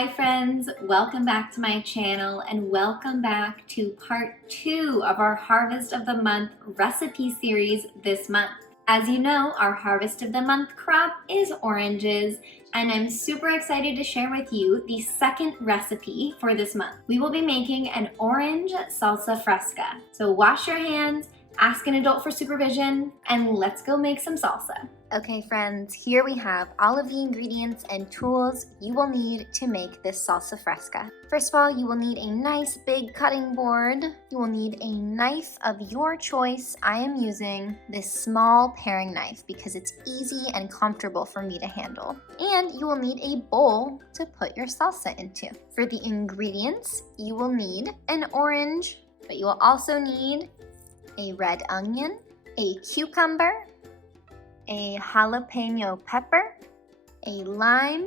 Hi friends, welcome back to my channel and welcome back to part 2 of our Harvest of the Month recipe series this month. As you know, our Harvest of the Month crop is oranges, and I'm super excited to share with you the second recipe for this month. We will be making an orange salsa fresca. So wash your hands, ask an adult for supervision, and let's go make some salsa. Okay friends, here we have all of the ingredients and tools you will need to make this salsa fresca. First of all, you will need a nice big cutting board. You will need a knife of your choice. I am using this small paring knife because it's easy and comfortable for me to handle. And you will need a bowl to put your salsa into. For the ingredients, you will need an orange, but you will also need a red onion, a cucumber, a jalapeno pepper, a lime,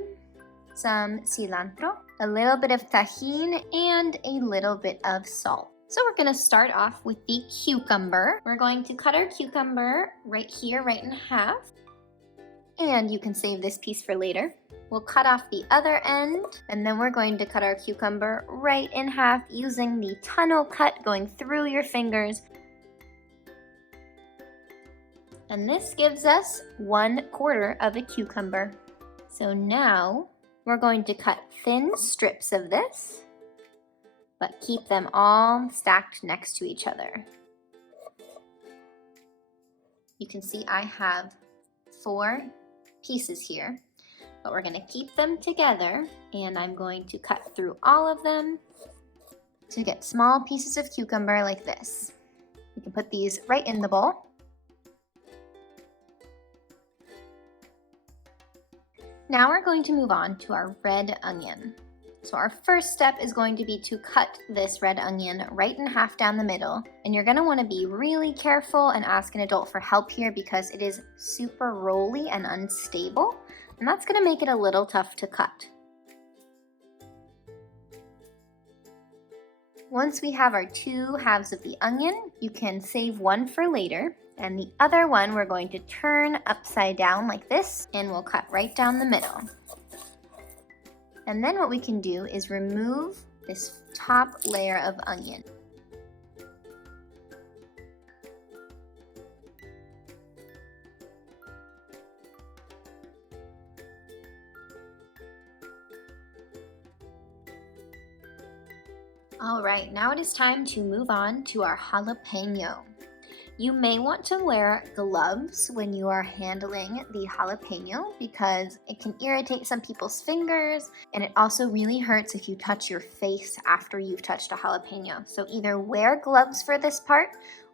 some cilantro, a little bit of Tajín, and a little bit of salt. So we're gonna start off with the cucumber. We're going to cut our cucumber right here, right in half. And you can save this piece for later. We'll cut off the other end, and then we're going to cut our cucumber right in half using the tunnel cut going through your fingers. And this gives us 1/4 of a cucumber. So now we're going to cut thin strips of this, but keep them all stacked next to each other. You can see I have 4 pieces here, but we're going to keep them together, and I'm going to cut through all of them to get small pieces of cucumber like this. You can put these right in the bowl. Now we're going to move on to our red onion. So our first step is going to be to cut this red onion right in half down the middle. And you're gonna wanna be really careful and ask an adult for help here because it is super rolly and unstable. And that's gonna make it a little tough to cut. Once we have our 2 halves of the onion, you can save one for later. And the other one we're going to turn upside down like this, and we'll cut right down the middle. And then what we can do is remove this top layer of onion. All right, now it is time to move on to our jalapeno. You may want to wear gloves when you are handling the jalapeno because it can irritate some people's fingers, and it also really hurts if you touch your face after you've touched a jalapeno. So either wear gloves for this part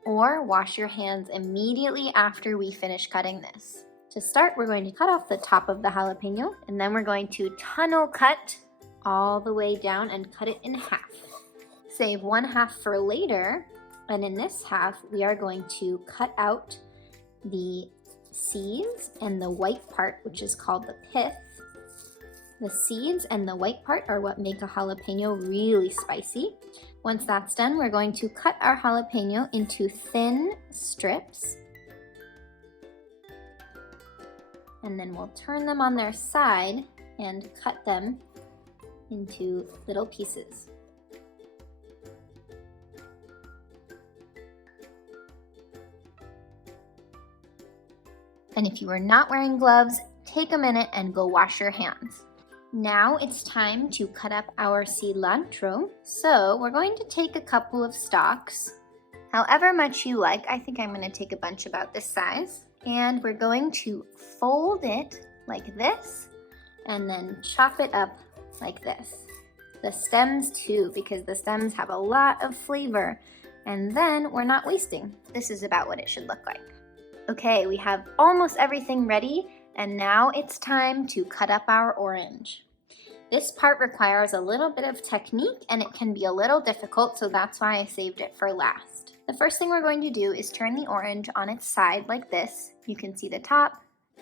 or wash your hands immediately after we finish cutting this. To start, we're going to cut off the top of the jalapeno, and then we're going to tunnel cut all the way down and cut it in half. Save 1/2 for later. And in this half, we are going to cut out the seeds and the white part, which is called the pith. The seeds and the white part are what make a jalapeno really spicy. Once that's done, we're going to cut our jalapeno into thin strips. And then we'll turn them on their side and cut them into little pieces. And if you are not wearing gloves, take a minute and go wash your hands. Now it's time to cut up our cilantro. So we're going to take a couple of stalks, however much you like. I think I'm going to take a bunch about this size. And we're going to fold it like this and then chop it up like this. The stems too, because the stems have a lot of flavor. And then we're not wasting. This is about what it should look like. Okay, we have almost everything ready, and now it's time to cut up our orange. This part requires a little bit of technique, and it can be a little difficult, so that's why I saved it for last. The first thing we're going to do is turn the orange on its side like this. You can see the top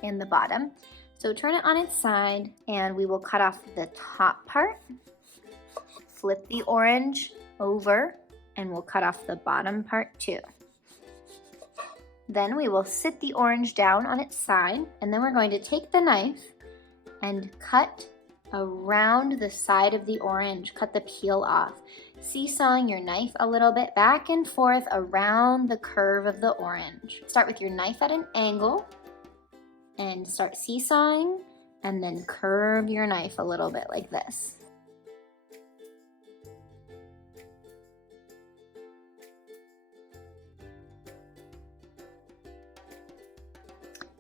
and the bottom. So turn it on its side, and we will cut off the top part, flip the orange over, and we'll cut off the bottom part too. Then we will sit the orange down on its side, and then we're going to take the knife and cut around the side of the orange. Cut the peel off, seesawing your knife a little bit back and forth around the curve of the orange. Start with your knife at an angle and start seesawing, and then curve your knife a little bit like this.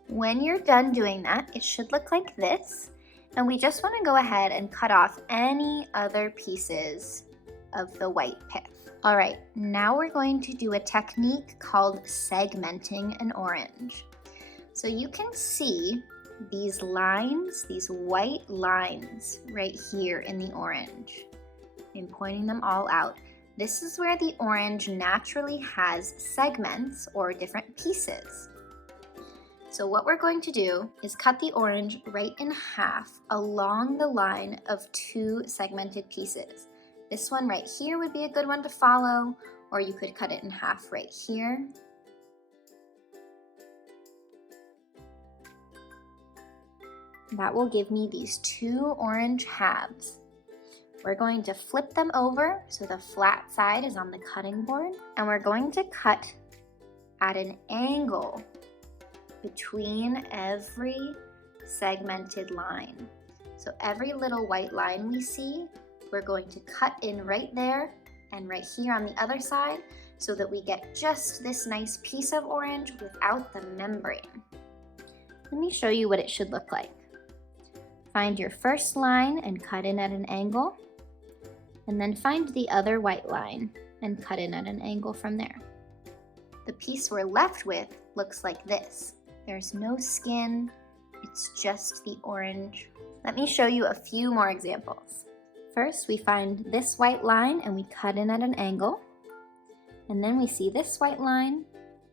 When you're done doing that, it should look like this. And we just want to go ahead and cut off any other pieces of the white pith. All right, now we're going to do a technique called segmenting an orange. So you can see these lines, these white lines right here in the orange. I'm pointing them all out. This is where the orange naturally has segments or different pieces. So what we're going to do is cut the orange right in half along the line of two segmented pieces. This one right here would be a good one to follow, or you could cut it in half right here. That will give me these two orange halves. We're going to flip them over so the flat side is on the cutting board, and we're going to cut at an angle between every segmented line. So every little white line we see, we're going to cut in right there and right here on the other side so that we get just this nice piece of orange without the membrane. Let me show you what it should look like. Find your first line and cut in at an angle, and then find the other white line and cut in at an angle from there. The piece we're left with looks like this. There's no skin, it's just the orange. Let me show you a few more examples. First, we find this white line and we cut in at an angle. And then we see this white line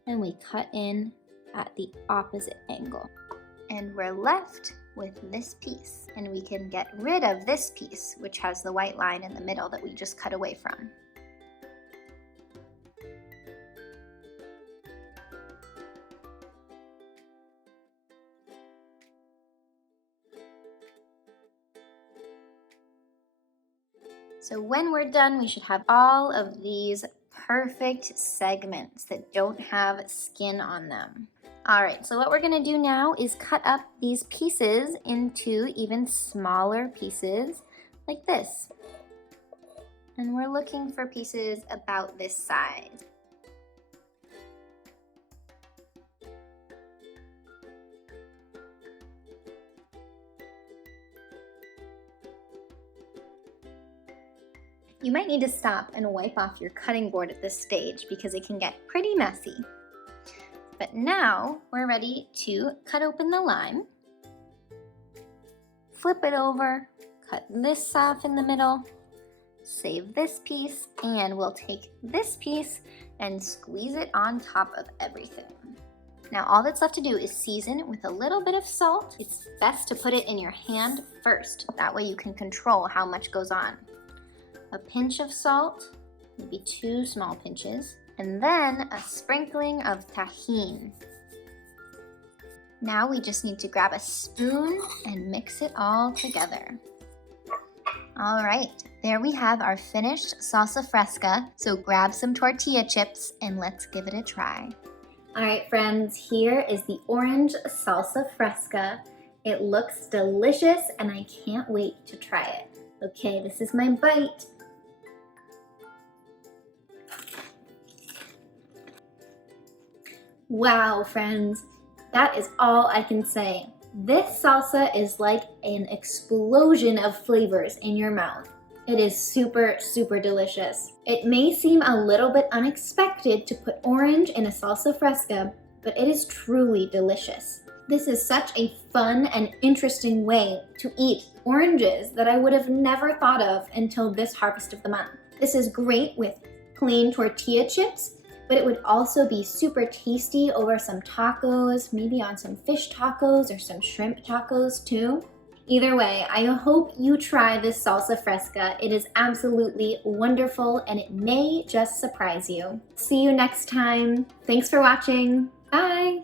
and we cut in at the opposite angle. And we're left with this piece. And we can get rid of this piece, which has the white line in the middle that we just cut away from. So when we're done, we should have all of these perfect segments that don't have skin on them. All right, so what we're gonna do now is cut up these pieces into even smaller pieces like this. And we're looking for pieces about this size. You might need to stop and wipe off your cutting board at this stage because it can get pretty messy. But now we're ready to cut open the lime, flip it over, cut this off in the middle, save this piece, and we'll take this piece and squeeze it on top of everything. Now all that's left to do is season it with a little bit of salt. It's best to put it in your hand first. That way you can control how much goes on. A pinch of salt, maybe 2 small pinches, and then a sprinkling of Tajín. Now we just need to grab a spoon and mix it all together. All right, there we have our finished salsa fresca. So grab some tortilla chips and let's give it a try. All right, friends, here is the orange salsa fresca. It looks delicious and I can't wait to try it. Okay, this is my bite. Wow, friends, that is all I can say. This salsa is like an explosion of flavors in your mouth. It is super, super delicious. It may seem a little bit unexpected to put orange in a salsa fresca, but it is truly delicious. This is such a fun and interesting way to eat oranges that I would have never thought of until this harvest of the month. This is great with plain tortilla chips, but it would also be super tasty over some tacos, maybe on some fish tacos or some shrimp tacos too. Either way, I hope you try this salsa fresca. It is absolutely wonderful and it may just surprise you. See you next time. Thanks for watching. Bye.